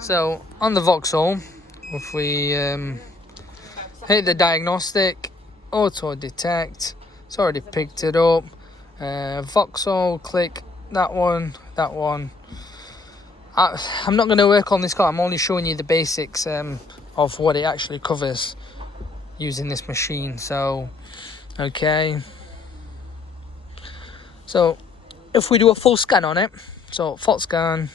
So on the VAUXHALL, if we hit the diagnostic, auto detect, it's already picked it up. VAUXHALL, click that one. I'm not going to work on this car, I'm only showing you the basics of what it actually covers using this machine. So okay, so if we do a full scan on it, so fault scan,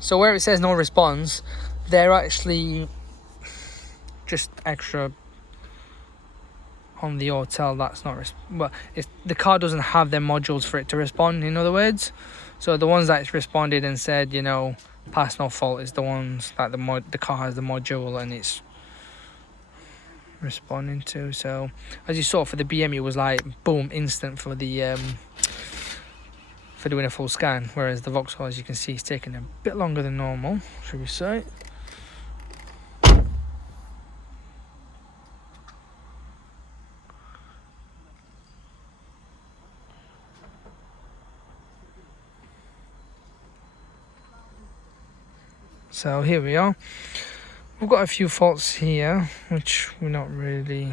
so where it says no response, they're actually just extra on the AUTEL. That's not but if the car doesn't have their modules for it to respond, in other words. So the ones that it's responded and said, you know, pass no fault, is the ones that the car has the module and it's responding to. So as you saw for the BM, it was like boom, instant for the for doing a full scan, whereas the VAUXHALL, as you can see, is taking a bit longer than normal, should we say. So here we are. We've got a few faults here, which we're not really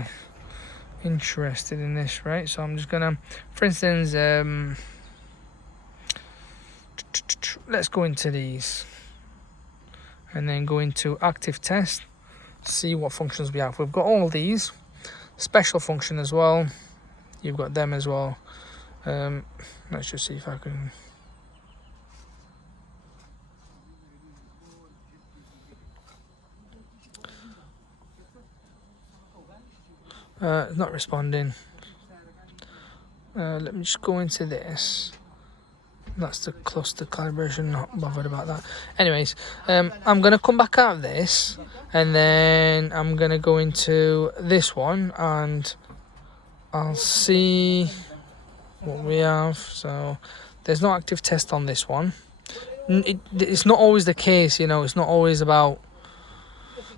interested in this, right? So I'm just gonna, for instance, let's go into these and then go into active test, see what functions we have. We've got all these, special function as well, you've got them as well. Let's just see if I can. It's not responding. Let me just go into this. That's the cluster calibration, not bothered about that. Anyways, I'm going to come back out of this and then I'm going to go into this one and I'll see what we have. So there's no active test on this one. It's not always the case, you know, it's not always about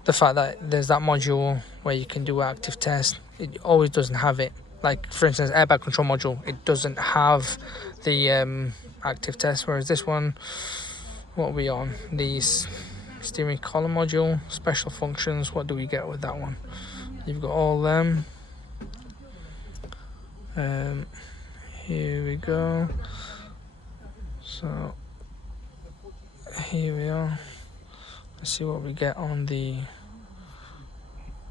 the fact that there's that module where you can do active test. It always doesn't have it. Like for instance, airbag control module, it doesn't have the active test, whereas this one, what are we on? The steering column module, special functions, what do we get with that one? You've got all them. Here we go. So here we are. Let's see what we get on the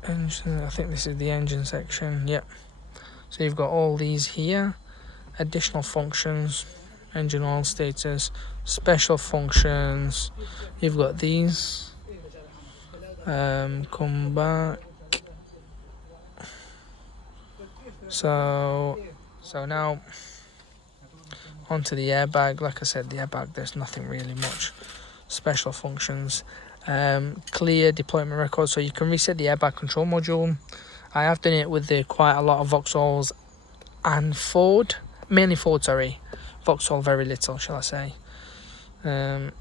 engine. I think this is the engine section. Yep. So you've got all these here, additional functions, engine oil status, special functions. You've got these. Come back. So now onto the airbag. Like I said, the airbag, there's nothing really much. Special functions, clear deployment record, so you can reset the airbag control module. I have done it with quite a lot of VAUXHALLs and Ford, mainly Ford, sorry. VAUXHALL very little, shall I say.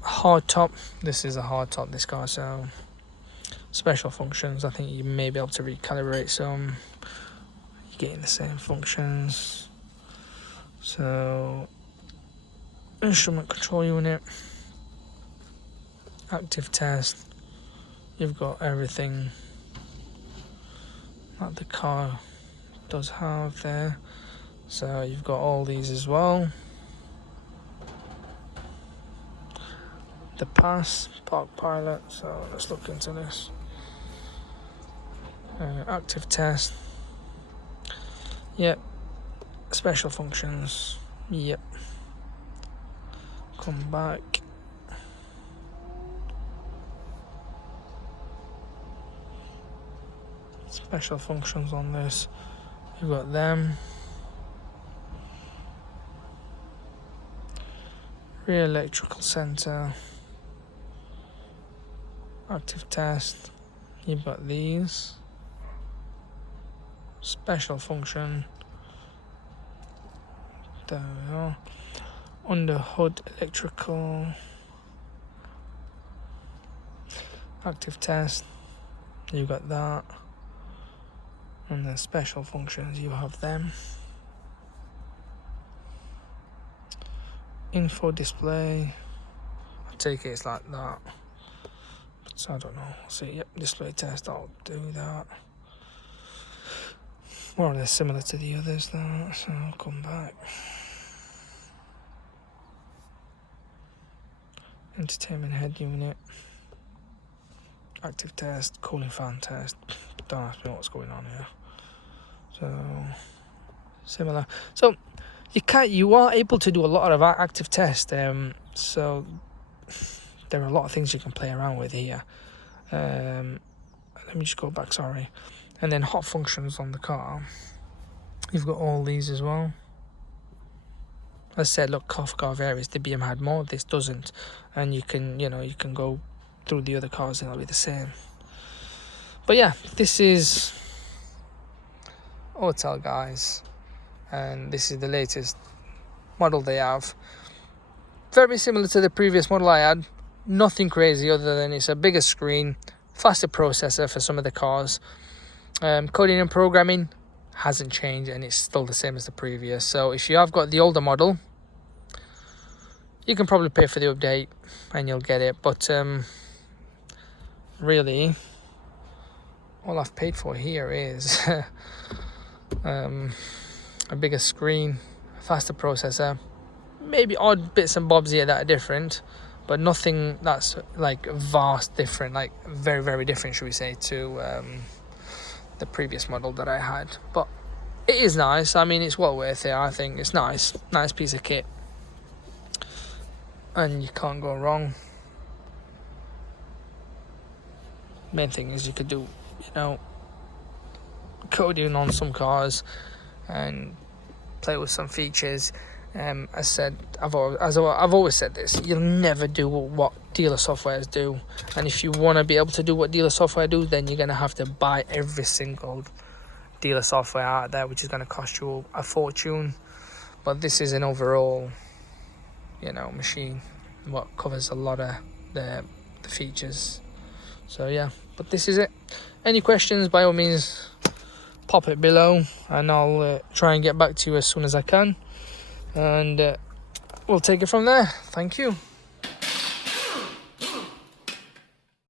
Hard top, this is a hard top, this car. So special functions, I think you may be able to recalibrate some. You're getting the same functions. So instrument control unit, active test, you've got everything that the car does have there. So you've got all these as well. The pass, park pilot, so let's look into this. Active test, yep. Special functions, yep. Come back. Special functions on this, you've got them. Rear electrical center, active test, you've got these. Special function, there we are. Under hood electrical, active test, you've got that. And the special functions, you have them. info display. I take it it's like that. So I don't know. See, yep, display test. I'll do that. More or less similar to the others. That. So I'll come back. Entertainment head unit. Active test. Cooling fan test. Don't ask me what's going on here. So similar. So you are able to do a lot of active test. So there are a lot of things you can play around with here. Let me just go back, sorry. And then hot functions on the car. You've got all these as well. As I said, look, car varies. The BM had more, this doesn't. And you can go through the other cars and it'll be the same. But yeah, this is AUTEL, guys. And this is the latest model they have. Very similar to the previous model I had. Nothing crazy other than it's a bigger screen, faster processor for some of the cars. Coding and programming hasn't changed and it's still the same as the previous. So if you have got the older model, you can probably pay for the update and you'll get it. But really, all I've paid for here is a bigger screen, faster processor, maybe odd bits and bobs here that are different, but nothing that's like vast different, like very, very different, should we say, to the previous model that I had. But it is nice. I mean, it's well worth it. I think it's nice piece of kit, and you can't go wrong. Main thing is you could do, coding on some cars and play with some features. As said, I've always said this: you'll never do what dealer softwares do, and if you want to be able to do what dealer software do, then you're gonna have to buy every single dealer software out there, which is gonna cost you a fortune. But this is an overall, machine what covers a lot of the features. So yeah, but this is it. Any questions, by all means, pop it below, and I'll try and get back to you as soon as I can. And we'll take it from there. Thank you.